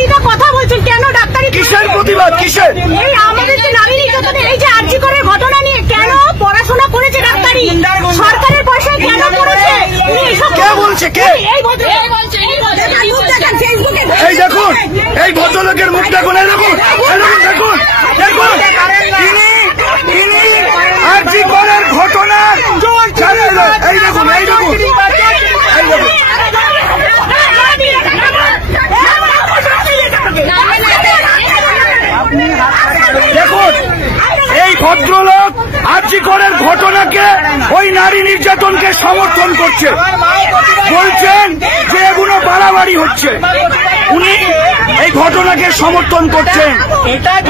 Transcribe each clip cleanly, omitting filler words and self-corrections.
প্রতিটা কথা বলছেন কেন? ডাক্তারি কিসের প্রতিবাদ? কিসের? এই আমাদের যে নারী নির্যাতনের এই যে আরজি করের ঘটনা নিয়ে কেন পড়াশোনা করেছে ডাক্তারি, সরকারের পয়সায় কেন করেছে? কে বলছে? কে? এই দেখুন, এই ভদ্রলোকের মুখ দেখুন, এই দেখুন, দেখুন দেখুন, তিনি আরজি করের ঘটনা এই দেখুন, এই দেখুন, এই দেখুন। দেখুন, এই ভদ্রলোক আরজি করের ঘটনাকে, ওই নারী নির্যাতনকে সমর্থন করছে, বলছেন যে এগুলো বাড়াবাড়ি হচ্ছে। উনি এই ঘটনাকে সমর্থন করছেন।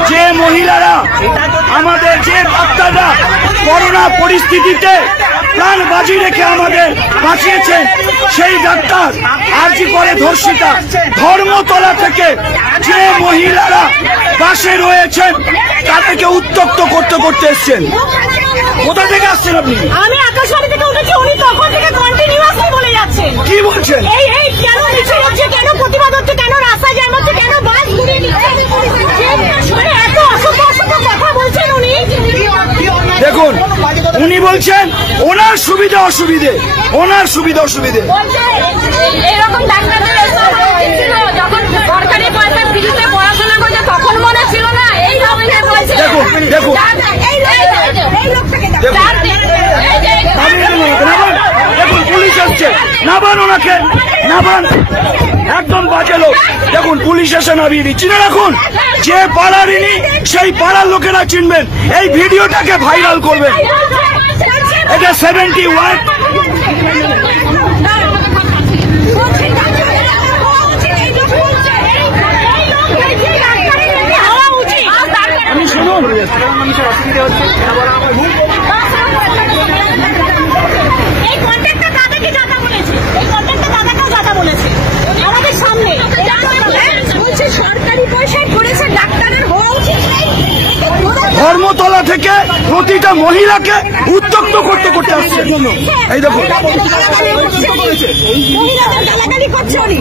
যে মহিলারা, আমাদের যে ডাক্তাররা করোনা পরিস্থিতিতে প্রাণ বাজি রেখে আমাদের বাঁচিয়েছেন, সেই ডাক্তার আরজি করে ধর্ষিতা। ধর্মতলা থেকে যে মহিলারা পাশে রয়েছেন তাদেরকে উত্তপ্ত করতে করতে এসছেন। কোথা থেকে আসছেন আপনি? আমি আকাশবাণী থেকে উঠেছি, উনি তখন থেকে কন্টিনিউয়াসলি বলে যাচ্ছেন। কি বলছেন? এই কেন মিছিল হচ্ছে, কেন প্রতিবাদ হচ্ছে, কেন রাস্তায় জ্যাম হচ্ছে, কেন বাস ঘুরিয়ে নিচ্ছে, এত অসভ্য অসভ্য কথা বলছেন উনি। দেখুন, উনি বলছেন ওনার সুবিধা অসুবিধে, ওনার সুবিধা অসুবিধে। এরকম ডাক্তারদের যখন সরকারি পয়সা ফ্রিতে পড়াশোনা করছে তখন মনে ছিল না? এই ধরনের বলছে। দেখুন দেখুন, দেখুন পুলিশ আসছে, নাবান ওনাকে, নাবান, একদম বাজে লোক। দেখুন পুলিশ এসে নামিয়ে দিচ্ছি না। রাখুন, যে পাড়ার ইনি সেই পাড়ার লোকেরা চিনবেন। এই ভিডিওটাকে ভাইরাল করবেন। এটা 71। আমি শুনুন, মানুষের অসুবিধা হচ্ছে, এই কন্ট্রাক্টটা দাদাকে দাদা বলেছে, এই কন্ট্রাক্টটা দাদাকেও দাদা বলেছে আমাদের সামনে। বলছে সরকারি পয়সায় করেছে, ডাক্তারের হওয়া উচিত। ধর্মতলা থেকে প্রতিটা মহিলাকে উত্তপ্ত করতে করতে আসছে। এই দেখুন, মহিলাদের গালাগালি করছে উনি।